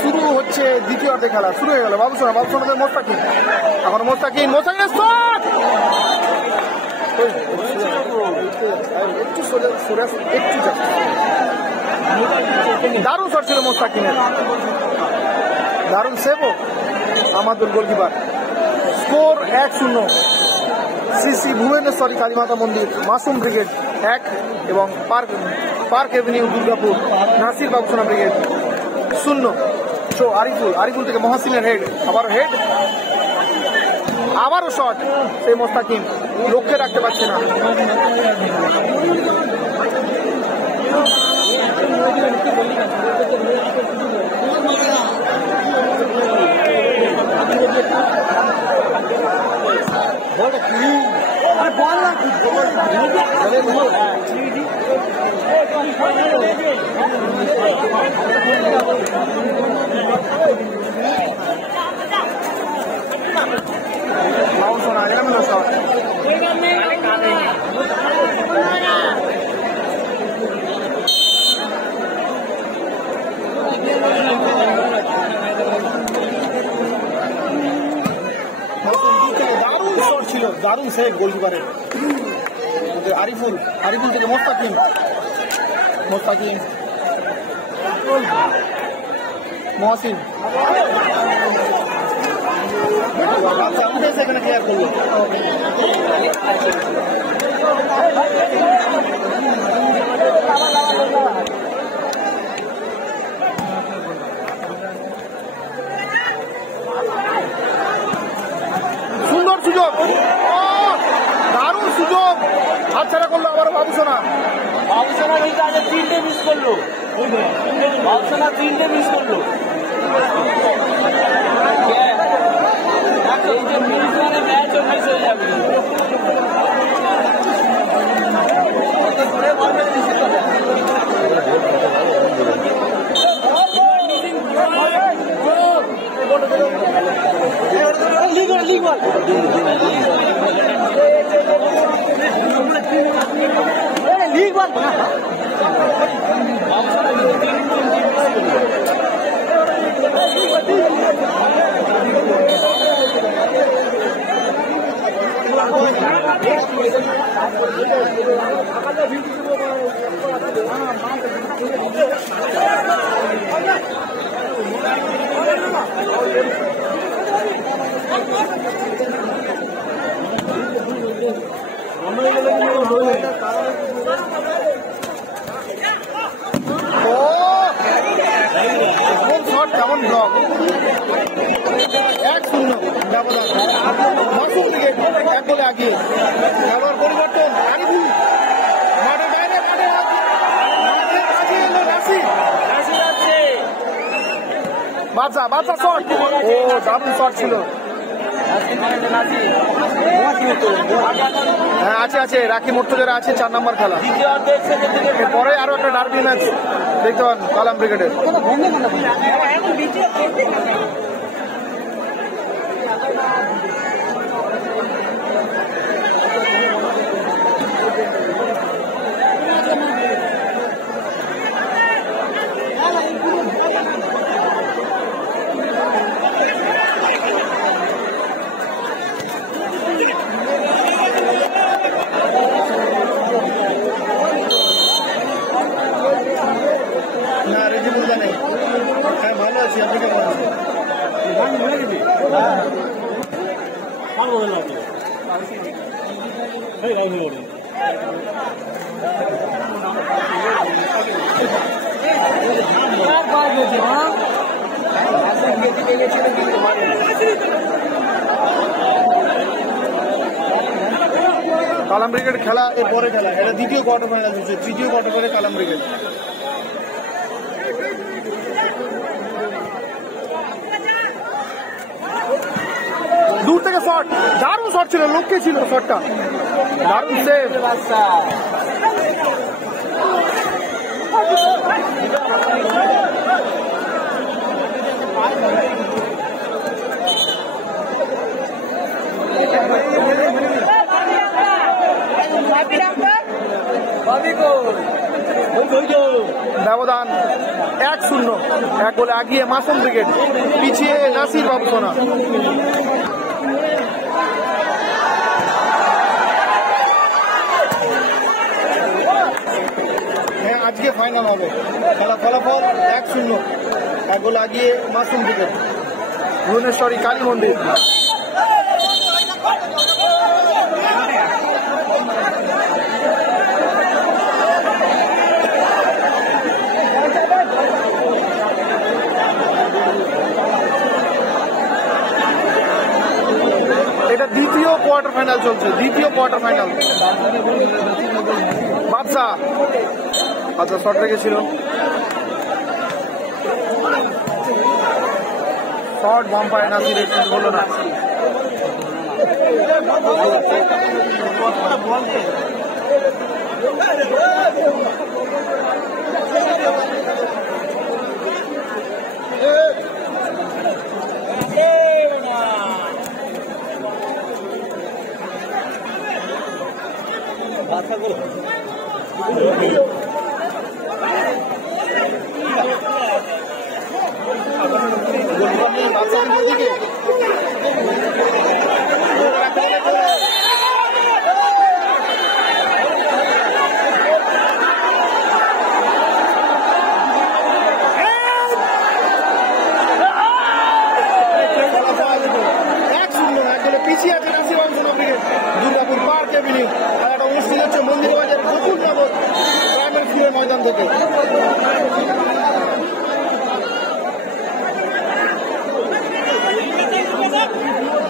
শুরু হচ্ছে দ্বিতীয় অর্ধে খেলা শুরু হয়ে গেল। বাবুসোনা মোস্তাকিম, এখন মোস্তাকিম দারুণ শট ছিল মোস্তাকিমের, দারুণ সেভও আমাদের গোলকিপার। স্কোর 1-0। শ্রী ভুবনেশ্বরী কালীমাতা মন্দির মাসুম ব্রিগেড 1 এবং পার্ক এভিনিউ দুর্গাপুর নাসির বাবুসোনা ব্রিগেড 0। আরিফুল থেকে মহাসিনের হেড, আবারও শট, সেই মোস্তাকিম লক্ষ্যে রাখতে পারছে না। দারুণ সেভ গোলকিপারের। আরিফুল থেকে মোস্তাকিম মহসিন সেখানে ক্লিয়ার করলো। সুন্দর সুযোগ, দারুণ সুযোগ হাতছাড়া করলো আবার বাবুসোনা। তিনটে মিস করলো। ম্যাচও মিস হয়ে যাবে। কেমন ব্লক, 1-0 ব্যবধান। মাসুম ব্রিগেড 1 গোলে আগিয়ে। খেলোয়াড় পরিবর্তন, আরিফুল মাঠের বাইরে, বাচ্চা শট, ও দারুণ শট ছিল। হ্যাঁ আছে রাখি মুর্তজারা আছে 4 নম্বর খেলা। পরে আরো একটা ডার্বি ম্যাচ দেখতে পান কালাম ব্রিগেডের। কালাম ব্রিগেড খেলা এরপরে খেলা, এটা দ্বিতীয় কোয়ার্টার ফাইনাল হচ্ছে, তৃতীয় কোয়ার্টার ফাইনালে কালাম ব্রিগেড। দূর থেকে শট, দারুণ শট ছিল, লক্ষ্যে ছিল শটটা, দারুণ সেভ। ব্যবধান 1-0। 1 গোলে এগিয়ে মাসুম ব্রিগেড, পিছিয়ে নাসির বাবুসোনা। আজকে ফাইনাল হবে, খেলা ফলাফল 1-0। 1 গোলে এগিয়ে মাসুম ব্রিগেড, ভুবনেশ্বরী কালী মন্দির। এটা দ্বিতীয় কোয়ার্টার ফাইনাল চলছে, দ্বিতীয় কোয়ার্টার ফাইনাল। বাদশা আচ্ছা শট রেখেছিল, শট বাম পায়ে নাসির হলো না। পিছিয়ে আছে নাসির বাবুসোনা ব্রিগেড, দুর্গাপুর পার্ক এভিনিউ। খেলাটা অনুষ্ঠিত হচ্ছে মন্দির বাজার গোকুলনগর গ্রামের স্কুলের ময়দান থেকে।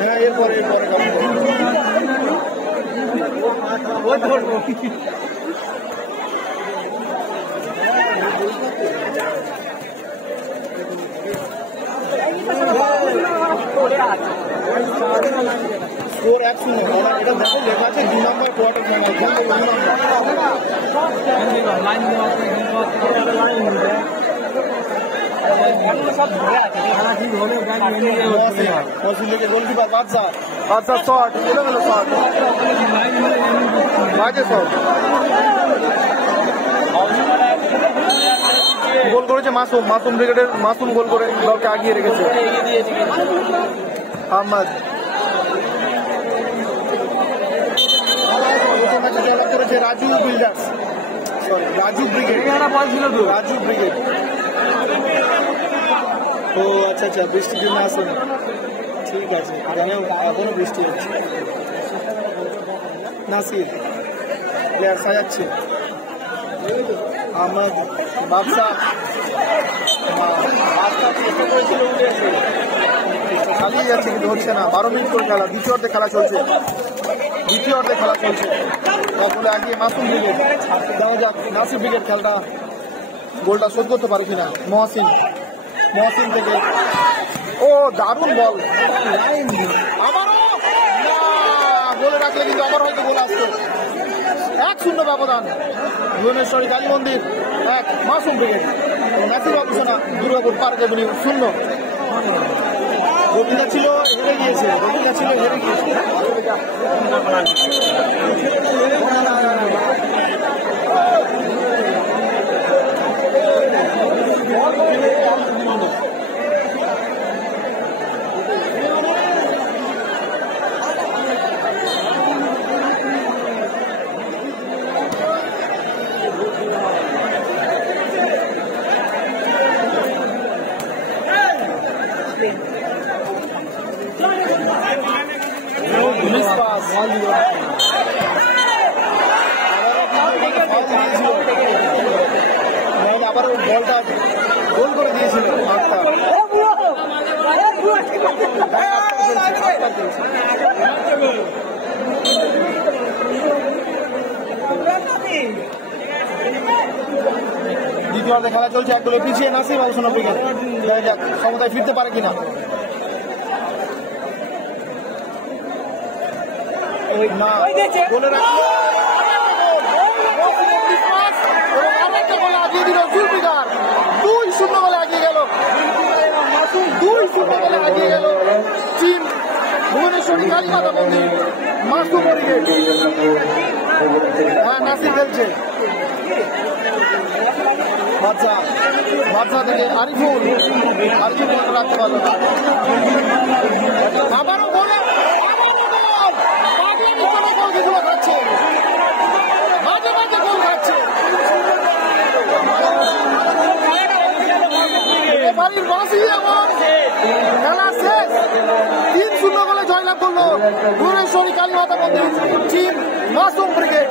হ্যাঁ এরপরে স্কোর 1-0। এটা দেখো লেখা আছে 2 নম্বর কোয়ার্টার ফাইনাল। গোলকিপার বাদশা শট, এলোমেলো শট, বাজে শট। গোল করেছে মাসুম ব্রিগেডের, মাসুম গোল করে দলকে আগিয়ে রেখেছে। আহমদ করেছে Raju builders, sorry Raju brigade. Raju brigade. ও আচ্ছা আচ্ছা, বৃষ্টির জন্য আসেন, ঠিক আছে। এখনো বৃষ্টি হচ্ছে। নাসির প্লেয়ার সাজাচ্ছে, আহমদ বাদশা চালিয়ে যাচ্ছে কিন্তু হচ্ছে না। 12 মিনিট করে খেলা, দ্বিতীয় অর্ধে খেলা চলছে। তারপরে আগে মাসুম ব্রিগেড, দেখা যাক নাসির ব্রিগেড খেলাটা গোলটা শোধ করতে পারে কিনা। মহসিন থেকে ও দারুণ বল, আবারও গোলে রাখলে কিন্তু আবার হয়তো গোল আসতো। 1-0 ব্যবধান। ভুবনেশ্বরী কালী মন্দির 1, মাসুম ব্রিগেড। নাসির বাবুসোনা দুর্গাপুর পার্ক এভিনিউ 0। রবীন্দ্র ছিল হেরে গিয়েছে। আবার বলটা গোল করে দিয়েছিল। দ্বিতীয় খেলা চলছে, 1 গোলে পিছিয়ে নাসির বাবুসোনা ব্রিগেড। দেখা যাক সমতায় ফিরতে পারে কিনা। না গোলে রাখলো, আগিয়ে দিল জুলফিকার। 2-0 গোলে আগিয়ে গেল। 2-0 গোলে আগিয়ে গেল টিম ভুবনেশ্বরী কালীমাতা মন্দির, মাসুম ব্রিগেড। হ্যাঁ নাসির খেলছে বাদশা থেকে আরিফুল বল রাখতে পারলো না আবারও গোল খাচ্ছে মাঝে মাঝে গোল খাচ্ছে বাড়ির বাসি আমার খেলা শেষ 3-0 গোলে জয়লাভ করলো ভুবনেশ্বরী কালীমাতা মন্দির টিম মাসুম ব্রিগেড।